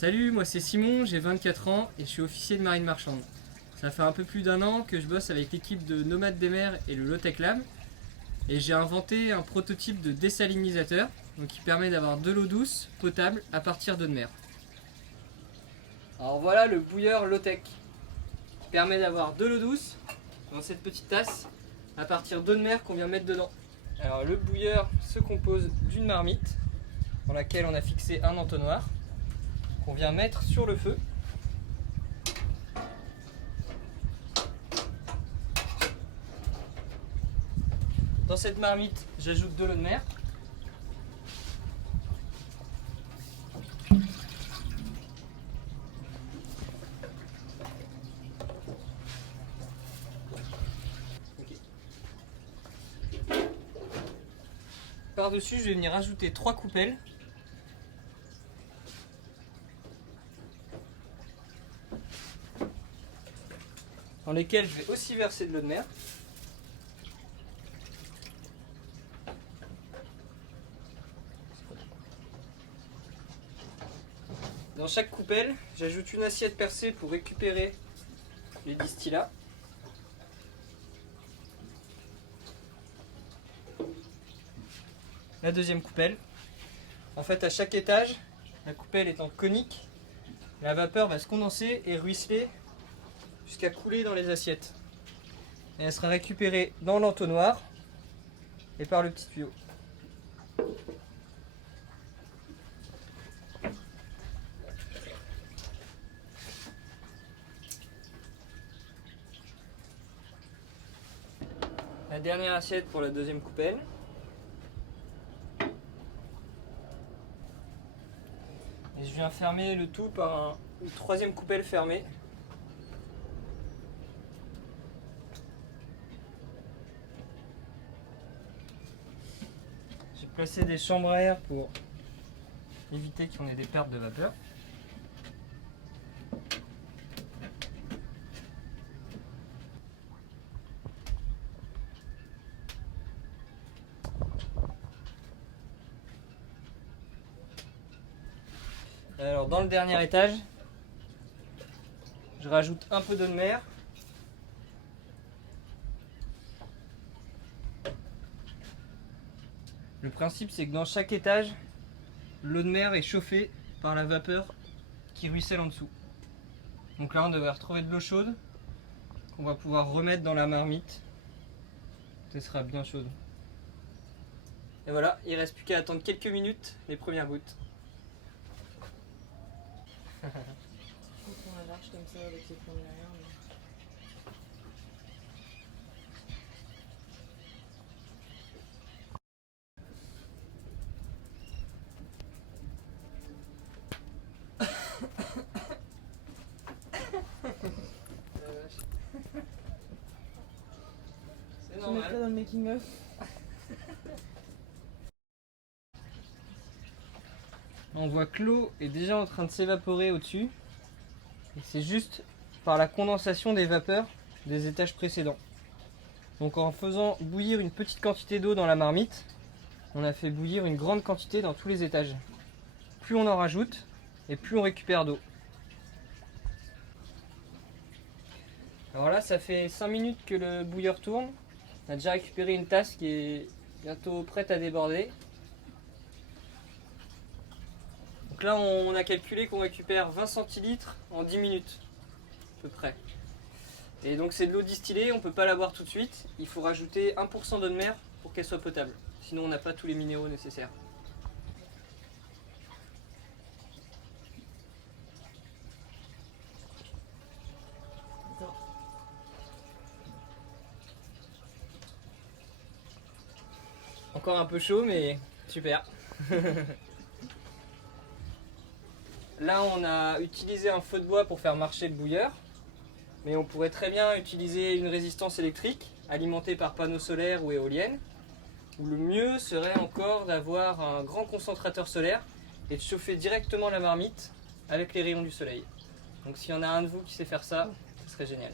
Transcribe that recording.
Salut, moi c'est Simon, j'ai 24 ans et je suis officier de marine marchande. Ça fait un peu plus d'un an que je bosse avec l'équipe de Nomades des mers et le Low-Tech Lab et j'ai inventé un prototype de désalinisateur qui permet d'avoir de l'eau douce, potable, à partir d'eau de mer. Alors voilà le bouilleur Low-Tech qui permet d'avoir de l'eau douce dans cette petite tasse à partir d'eau de mer qu'on vient mettre dedans. Alors le bouilleur se compose d'une marmite dans laquelle on a fixé un entonnoir qu'on vient mettre sur le feu. Dans cette marmite, j'ajoute de l'eau de mer. Par-dessus, je vais venir ajouter 3 coupelles. Dans lesquelles je vais aussi verser de l'eau de mer. Dans chaque coupelle, j'ajoute une assiette percée pour récupérer les distillats. La deuxième coupelle. En fait, à chaque étage, la coupelle étant conique, la vapeur va se condenser et ruisseler jusqu'à couler dans les assiettes. Et elle sera récupérée dans l'entonnoir et par le petit tuyau. La dernière assiette pour la deuxième coupelle. Et je viens fermer le tout par une troisième coupelle fermée. J'ai placé des chambres à air pour éviter qu'on ait des pertes de vapeur. Alors dans le dernier étage, je rajoute un peu d'eau de mer. Le principe c'est que dans chaque étage, l'eau de mer est chauffée par la vapeur qui ruisselle en dessous. Donc là on devrait retrouver de l'eau chaude qu'on va pouvoir remettre dans la marmite. Ça sera bien chaude. Et voilà, il ne reste plus qu'à attendre quelques minutes les premières gouttes. On la marche comme ça avec les points derrière. C'est Tu normal. mettras dans le making of. On voit que l'eau est déjà en train de s'évaporer au-dessus. Et c'est juste par la condensation des vapeurs des étages précédents. Donc en faisant bouillir une petite quantité d'eau dans la marmite, on a fait bouillir une grande quantité dans tous les étages. Plus on en rajoute, et plus on récupère d'eau. Alors là, ça fait 5 minutes que le bouilleur tourne. On a déjà récupéré une tasse qui est bientôt prête à déborder. Donc là, on a calculé qu'on récupère 20 centilitres en 10 minutes, à peu près. Et donc c'est de l'eau distillée, on ne peut pas la boire tout de suite. Il faut rajouter 1% d'eau de mer pour qu'elle soit potable. Sinon, on n'a pas tous les minéraux nécessaires. Attends. Encore un peu chaud, mais super. Là, on a utilisé un feu de bois pour faire marcher le bouilleur. Mais on pourrait très bien utiliser une résistance électrique alimentée par panneaux solaires ou éoliennes. Ou le mieux serait encore d'avoir un grand concentrateur solaire et de chauffer directement la marmite avec les rayons du soleil. Donc s'il y en a un de vous qui sait faire ça, ce serait génial.